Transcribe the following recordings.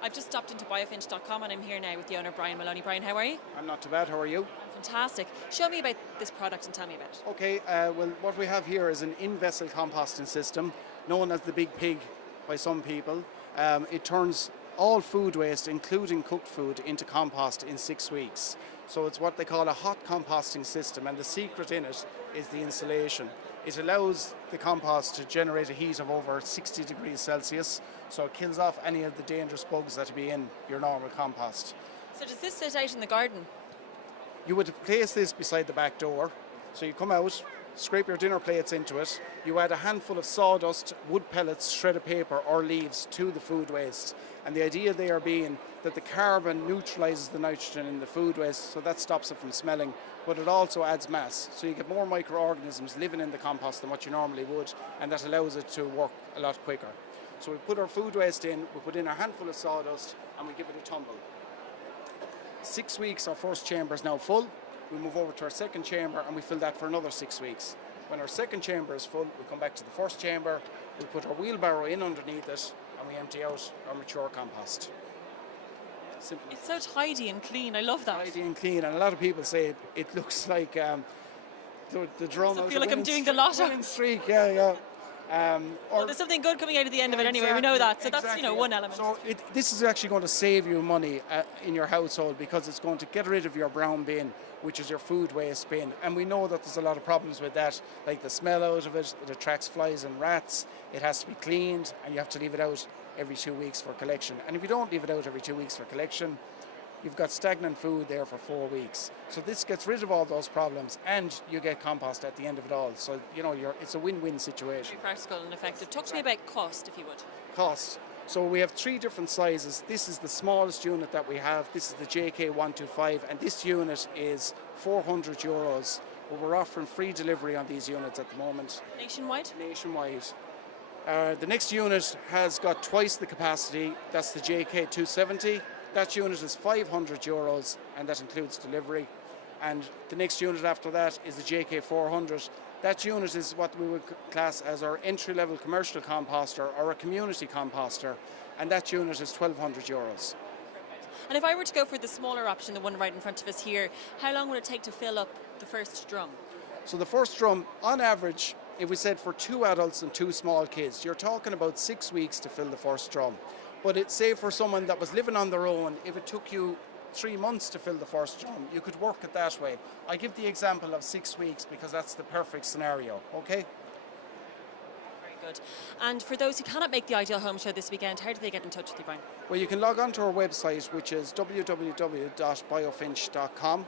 I've just stopped into biofinch.com and I'm here now with the owner, Brian Maloney. Brian, how are you? I'm not too bad. How are you? Fantastic. Show me about this product and tell me about it. Okay, well, what we have here is an in-vessel composting system, known as the Big Pig by some people. It turns all food waste, including cooked food, into compost in 6 weeks. So it's what they call a hot composting system, and the secret in it is the insulation. It allows the compost to generate a heat of over 60 degrees Celsius, so it kills off any of the dangerous bugs that would be in your normal compost. So does this sit out in the garden? You would place this beside the back door, so you come out, scrape your dinner plates into it, you add a handful of sawdust, wood pellets, shredded paper or leaves to the food waste, and the idea there being that the carbon neutralises the nitrogen in the food waste, so that stops it from smelling, but it also adds mass, so you get more microorganisms living in the compost than what you normally would, and that allows it to work a lot quicker. So we put our food waste in, we put in a handful of sawdust and we give it a tumble. 6 weeks, our first chamber is now full. We move over to our second chamber and we fill that for another 6 weeks. When our second chamber is full, we come back to the first chamber, we put our wheelbarrow in underneath it and we empty out our mature compost. Simple. It's so tidy and clean. I love that. Tidy and clean, and a lot of people say it looks like the drum. I feel like I'm doing the lotto. Streak, yeah. Well, there's something good coming out of the end of it anyway. We know that, so that's one element. So this is actually going to save you money in your household, because it's going to get rid of your brown bin, which is your food waste bin. And we know that there's a lot of problems with that, like the smell out of it. It attracts flies and rats. It has to be cleaned, and you have to leave it out every 2 weeks for collection. And if you don't leave it out every 2 weeks for collection, you've got stagnant food there for 4 weeks. So this gets rid of all those problems, and you get compost at the end of it all. So, it's a win-win situation. Very practical and effective. Talk to me about cost, if you would. Cost. So we have 3 different sizes. This is the smallest unit that we have. This is the JK125, and this unit is €400. But we're offering free delivery on these units at the moment. Nationwide? Nationwide. The next unit has got twice the capacity. That's the JK270. That unit is €500 and that includes delivery. And the next unit after that is the JK400. That unit is what we would class as our entry-level commercial composter or a community composter, and that unit is €1,200. And if I were to go for the smaller option, the one right in front of us here, how long would it take to fill up the first drum? So the first drum, on average, if we said for 2 adults and 2 small kids, you're talking about 6 weeks to fill the first drum. But say for someone that was living on their own, if it took you 3 months to fill the first drum, you could work it that way. I give the example of 6 weeks because that's the perfect scenario, okay? Very good. And for those who cannot make the Ideal Home Show this weekend, how do they get in touch with you, Brian? Well, you can log on to our website, which is www.biofinch.com,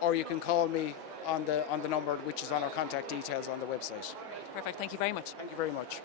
or you can call me on the number which is on our contact details on the website. Perfect. Thank you very much. Thank you very much.